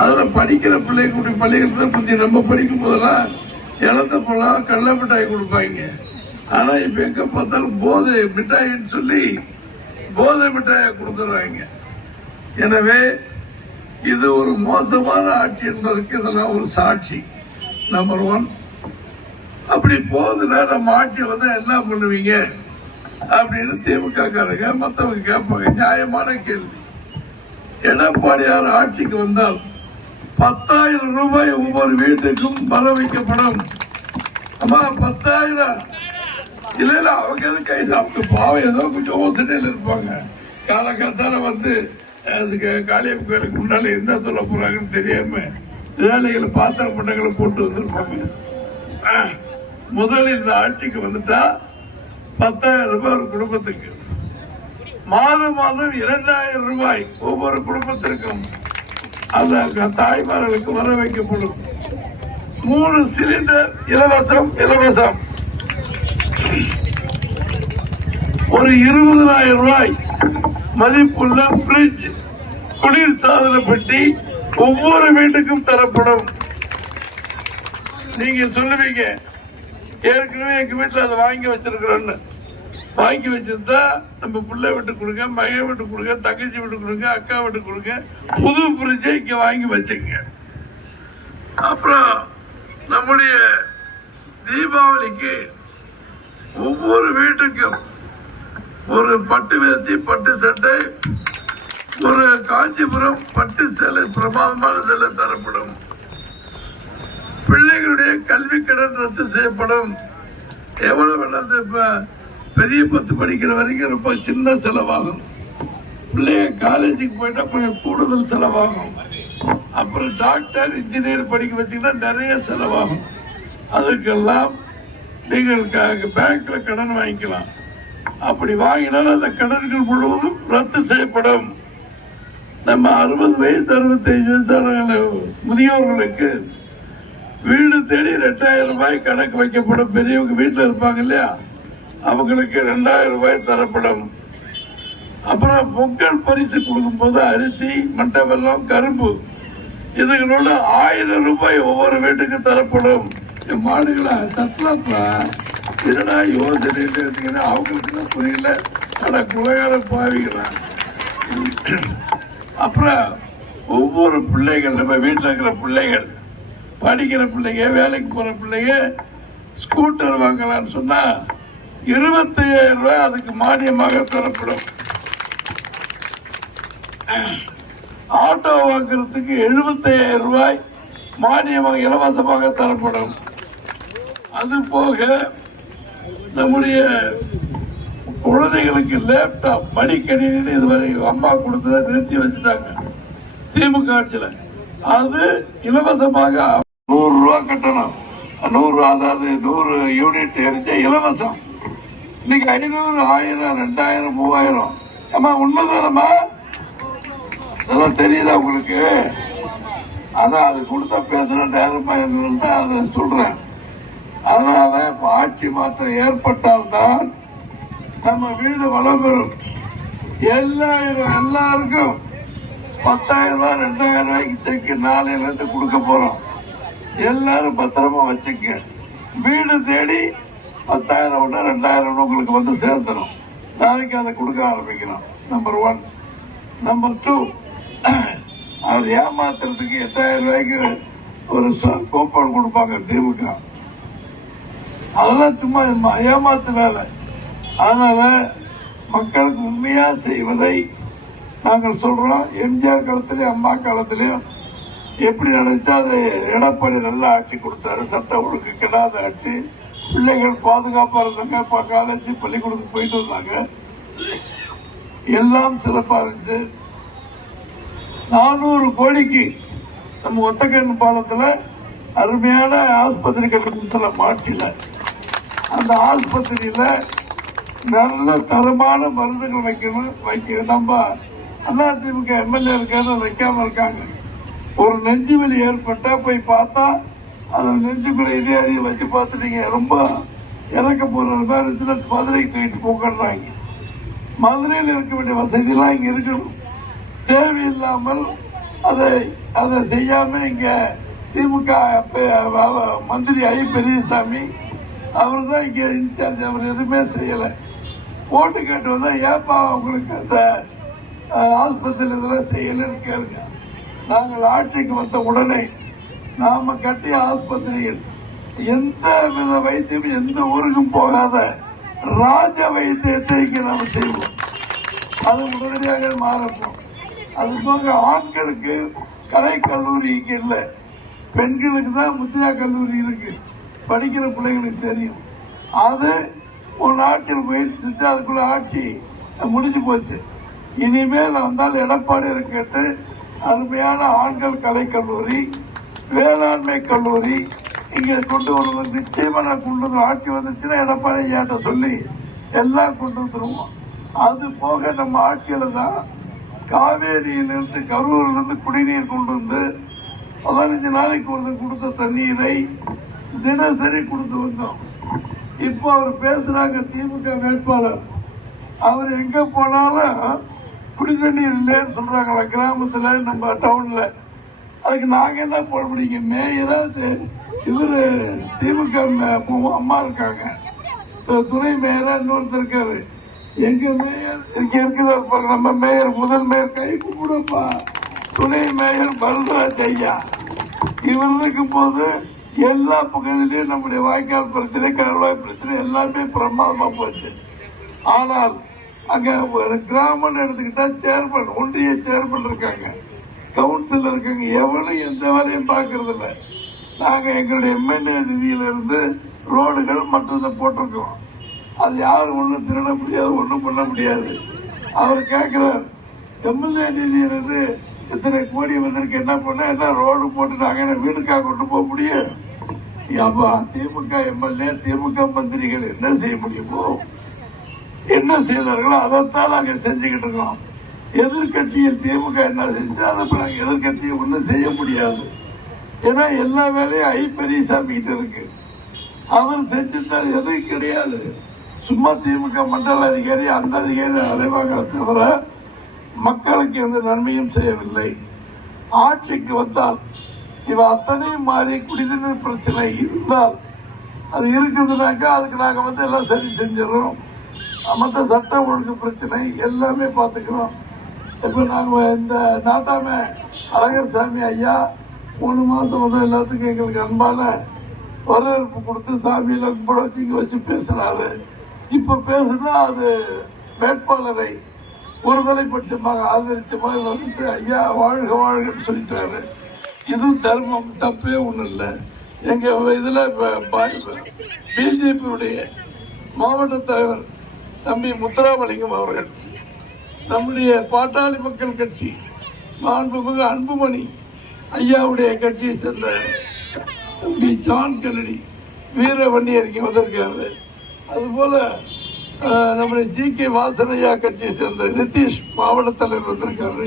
அதுல படிக்கிற பிள்ளைங்க பள்ளிகள் கொஞ்சம் நம்ம படிக்கும் போதெல்லாம் இழந்த பழம் கடலை மிட்டாய் கொடுப்பாங்க. ஆனா இப்ப எங்க பார்த்தாலும் போதை மிட்டாயின்னு சொல்லி போதை மிட்டாயை கொடுத்துறாங்க. எனவே இது ஒரு மோசமான ஆட்சி என்பதற்கு இதெல்லாம் ஒரு சாட்சி. நம்பர் 1. அப்படி போகுதுன்னா நம்ம ஆட்சி வந்து என்ன பண்ணுவீங்க அப்படின்னு திமுக காரங்க மற்றவங்க கேட்பாங்க. நியாயமான கேள்வி. எடப்பாடியார் ஆட்சிக்கு வந்தால் 10,000 ரூபாய் ஒவ்வொரு வீட்டுக்கும் வர வைக்கப்படும். அம்மா 10,000 இல்ல அவங்க எது கை சாப்பிட்டு பாவம் ஏதோ கொஞ்சம் யோசனையில் இருப்பாங்க. காலகாலத்தால வந்து அதுக்கு காளியம் கோயிலுக்கு முன்னால என்ன சொல்ல போறாங்கன்னு தெரியாம வேலைகளை பாத்திர மண்டங்களை போட்டு வந்திருப்பாங்க. முதல் இந்த ஆட்சிக்கு வந்துட்டா 10,000 ரூபாய் ஒரு குடும்பத்துக்கு, மாதம் 2,000 ரூபாய் ஒவ்வொரு குடும்பத்திற்கும் அந்த தாய்மார்களுக்கு வர வைக்கப்படும். 3 சிலிண்டர் இலவசம். ஒரு 20,000 ரூபாய் மதிப்புள்ள பிரிட்ஜ் குளிர் சாதன பெட்டி ஒவ்வொரு வீட்டுக்கும் தரப்படும். நீங்க சொல்லுவீங்க ஏற்கனவே எங்க வீட்டுல அதை வாங்கி வச்சிருக்கிறோன்னு. வாங்கி வச்சிருந்தா நம்ம பிள்ளை விட்டு கொடுங்க, மகன் விட்டு கொடுங்க, தங்கச்சி விட்டு கொடுங்க, அக்கா விட்டு கொடுங்க. புது பிரிட்ஜை இங்க வாங்கி வச்சுங்க. அப்புறம் நம்முடைய தீபாவளிக்கு ஒவ்வொரு வீட்டுக்கும் ஒரு பட்டு வேஷ்டி, பட்டு சட்டை, ஒரு காஞ்சிபுரம் பட்டு சேலை, பிரமாதமான சேலை தரப்படும். பிள்ளைகளுடைய கல்வி கடன் ரத்து செய்யப்படும். எவ்வளவு வேணாலும் இப்ப பெரிய 10 படிக்கிற வரைக்கும் ரொம்ப சின்ன செலவாகும். பிள்ளைங்க காலேஜுக்கு போயிட்டா கொஞ்சம் கூடுதல் செலவாகும். அப்புறம் டாக்டர், இன்ஜினியர் படிக்க வச்சீங்கன்னா நிறைய செலவாகும். அதுக்கெல்லாம் நீங்கள் பேங்க்ல கடன் வாங்கிக்கலாம். அப்படி வாங்கினாலும் அந்த கடன்கள் முழுவதும் ரத்து செய்யப்படும். நம்ம 60 வயசு 65 வயசு முதியோர்களுக்கு வீடு தேடி 2,000 ரூபாய் கணக்கு வைக்கப்படும். பெரியவங்க வீட்டில் இருப்பாங்க இல்லையா, அவங்களுக்கு 2,000 ரூபாய் தரப்படும். அப்புறம் பொங்கல் பரிசு கொடுக்கும் போது அரிசி, மட்டை வெல்லம், கரும்பு இதுகளோட 1,000 ரூபாய் ஒவ்வொரு வீட்டுக்கு தரப்படும். மாடுகளா தட்டலாப்பா என்னடா யோசனை அவங்களுக்கு தான் புரியல. ஆனா குலகார பாவிகளா. அப்புறம் ஒவ்வொரு பிள்ளைகள், நம்ம வீட்டில் இருக்கிற பிள்ளைகள், படிக்கிற பிள்ளைங்க, வேலைக்கு போற பிள்ளைங்க ஸ்கூட்டர் வாங்கலாம்னு சொன்னா 25,000 ரூபாய் அதுக்கு மானியமாக தரப்படும். ஆட்டோ வாங்குறதுக்கு 75,000 ரூபாய் மானியமாக இலவசமாக தரப்படும். அது போக நம்முடைய குழந்தைகளுக்கு லேப்டாப், மடிக்கணினி இதுவரை அம்மா கொடுத்ததை நிறுத்தி வச்சுட்டாங்க திமுக ஆட்சியில். அது இலவசமாக 100 ரூபாய் கட்டணும். 100 ரூபாய், அதாவது 100 யூனிட் எரிஞ்ச இலவசம். இன்னைக்கு 500, 1000, 2000, 3000. அம்மா உண்மைதானம்மா? இதெல்லாம் தெரியுதா உங்களுக்கு? அதான் அது கொடுத்தா பேசுற நேரம் அதை சொல்றேன். அதனால ஆட்சி மாற்றம் ஏற்பட்டால்தான் நம்ம வீடு வளம் பெறும். எல்லாருக்கும் 10,000 ரூபாய் 2,000 ரூபாய்க்கு செக்கு நாளையில இருந்து கொடுக்க போறோம். எல்லாரும் பத்திரமா வச்சுக்க. வீடு தேடி 10,000 ஒண்ணு 2,000 உங்களுக்கு வந்து சேர்ந்துடும். நாளைக்கு அதை கொடுக்க ஆரம்பிக்கிறோம். நம்பர் 1. நம்பர் 2, அது ஏமாத்துறதுக்கு 8,000 ரூபாய்க்கு ஒரு கோப்பன் கொடுப்பாங்க திமுக. அதெல்லாம் சும்மா ஏமாத்து வேலை. அதனால மக்களுக்கு உண்மையா செய்வதை நாங்கள் சொல்றோம். எம்ஜிஆர் காலத்திலயும் அம்மா காலத்திலயும் எப்படி நினைச்சா அது எடப்பாடி நல்ல ஆட்சி கொடுத்தாரு. சட்ட ஒழுங்கு கெடாத ஆட்சி. பிள்ளைகள் பாதுகாப்பா இருந்தாங்க, காலேஜ் பள்ளிக்கூடத்துக்கு போயிட்டு வந்தாங்க. எல்லாம் சிறப்பா இருந்துச்சு. 400 கோடிக்கு நம்ம ஒத்தக்கண்ணு பாலத்துல அருமையான ஆஸ்பத்திரி கட்டி கொடுத்தலாம் ஆட்சியில. அந்த ஆஸ்பத்திரியில நல்ல தரமான மருந்துகள் வைக்கணும். நம்ம அதிமுக எம்எல்ஏ இருக்காரு, வைக்காம இருக்காங்க. ஒரு நெஞ்சு வலி ஏற்பட்டா போய் பார்த்தா அதை நெஞ்சுக்குள்ள இதே வச்சு பார்த்துட்டீங்க. ரொம்ப இறக்க போற மாதிரி இருந்துச்சுன்னா மதுரைக்கு தூக்கிட்டு போக்கடுறாங்க. மதுரையில் இருக்க வேண்டிய வசதியெல்லாம் இங்க இருக்கணும். தேவையில்லாமல் அதை அதை செய்யாம இங்க திமுக மந்திரி ஐ பெரியசாமி அவர் தான் இங்க இன்சார்ஜ். அவர் எதுவுமே செய்யல. ஓட்டு கேட்டு வந்தா ஏப்பா உங்களுக்கு அந்த ஆஸ்பத்திரி இதெல்லாம் செய்யலன்னு கேளுங்க. நாங்கள் ஆட்சிக்கு வந்த உடனே நாம கட்டிய ஆஸ்பத்திரியில் எந்த வித வைத்தியம் எந்த ஊருக்கும் போகாத ராஜ வைத்தியத்தை இங்க நாம செய்வோம். அது உடனடியாக மாறட்டும். அது போக ஆண்களுக்கு கலை கல்லூரி இங்க இல்லை, பெண்களுக்கு தான் முத்தியா கல்லூரி இருக்கு. படிக்கிற பிள்ளைங்களுக்கு தெரியும். அது ஒரு ஆட்சியில் போயிட்டு அதுக்குள்ள ஆட்சி முடிஞ்சு போச்சு. இனிமேல் வந்தால் எடப்பாடி கேட்டு அருமையான ஆண்கள் கலை கல்லூரி, வேளாண்மை கல்லூரி இங்க கொண்டு வருவது நிச்சயமா நான் கொண்டு வந்து ஆட்சி வந்துச்சுன்னா எடப்பாடி ஏட்ட சொல்லி எல்லாம் கொண்டு வந்துருவோம். அது போக நம்ம ஆட்சியில தான் காவேரியிலிருந்து கரூரிலிருந்து குடிநீர் கொண்டு வந்து 15 நாளைக்கு ஒரு கொடுத்த தண்ணீரை தினசரி கொடுத்து வந்தோம். இப்போ அவர் பேசுறாங்க திமுக வேட்பாளர், அவர் எங்க போனாலும் குடி தண்ணீர் இல்லைன்னு சொல்றாங்களா கிராமத்துல நம்ம டவுன்ல. அதுக்கு நாங்க என்ன போட முடியும்? மேயரா இவரு திமுக அம்மா இருக்காங்க, துணை மேயரா இன்னொருத்தர் இருக்காரு. எங்க மேயர் இங்க இருக்கிறார், நம்ம மேயர் முதல் மேயர் கை கும்பிடப்பா, துணை மேயர் பல்ராஜ் ஐயா. இவர் இருக்கும் போது எல்லா பகுதியிலையும் நம்முடைய வாய்க்கால் பிரச்சனை, கருவாய் பிரச்சனை எல்லாமே பிரமாதமா போச்சு. ஆனால் அங்க கிராமம் எடுத்துக்கிட்டா சேர்மன், ஒன்றிய சேர்மன் இருக்காங்க, கவுன்சில் இருக்காங்க, எவனும் எந்த வேலையும் பார்க்கறது இல்லை. நாங்க எங்களுடைய எம்எல்ஏ நிதியிலிருந்து ரோடுகள் மற்றதை போட்டிருக்கோம். அது யாரும் ஒன்றும் திருட முடியாது, ஒன்றும் பண்ண முடியாது. அவர் கேட்கிறார், எம்எல்ஏ நிதியிலிருந்து இத்தனை கோடி வந்திருக்கு, என்ன பண்ண, என்ன ரோடு போட்டு நாங்க வீடுக்காக கொண்டு போக முடியும்? அப்ப திமுக எம்எல்ஏ திமுக மந்திரிகள் என்ன செய்ய முடியுமோ, என்ன செய்தார்களோ அதைத்தான் நாங்க செஞ்சுக்கிட்டு இருக்கோம். எதிர்கட்சியில் திமுக என்ன செஞ்சு அதை நாங்க எதிர்கட்சியை ஒன்றும் செய்ய முடியாது. ஏன்னா எல்லா வேலையும் ஐ பெரியசாமி கிட்ட இருக்கு. அவர் செஞ்சுட்டா எதுவும் கிடையாது. சும்மா திமுக மண்டல அதிகாரி அந்த அதிகாரி அலைவாங்க தவிர மக்களுக்கு எந்த நன்மையும் செய்யவில்லை. ஆட்சிக்கு வந்தால் இவ அத்தனையும் மாறி குடிநீர் பிரச்சனை இருந்தால் அது இருக்குதுனாக்கா அதுக்கு நாங்க எல்லாம் சரி செஞ்சிடறோம். மற்ற சட்ட ஒழுங்கு பிரச்சனை எல்லாமே பார்த்துக்கிறோம். இப்ப நாங்க இந்த நாட்டாம அழகர் சாமி ஐயா 3 மாசம் எல்லாத்துக்கும் எங்களுக்கு அன்பான வரவேற்பு கொடுத்து சாமியில இங்க வச்சு பேசினாரு. இப்ப பேசுனா அது வேட்பாளரை ஒருதலை பட்சமாக ஆதரிச்ச மாதிரி வந்துட்டு ஐயா வாழ்க வாழ்கன்னு சொல்லிட்டாரு. இது தர்மம், தப்பே ஒண்ணு இல்லை. எங்க இதுல பிஜேபியுடைய மாவட்ட தலைவர் தம்பி முத்துராமலிங்கம் அவர்கள், நம்முடைய பாட்டாளி மக்கள் கட்சி மாண்புமிகு அன்புமணி ஐயாவுடைய கட்சியை சேர்ந்த தம்பி ஜான் கென்னடி வீரவன்னியர் இங்கே வந்திருக்காரு. அதுபோல நம்முடைய ஜி கே வாசனையா கட்சியை சேர்ந்த நிதிஷ் மாவட்ட தலைவர் வந்திருக்காரு.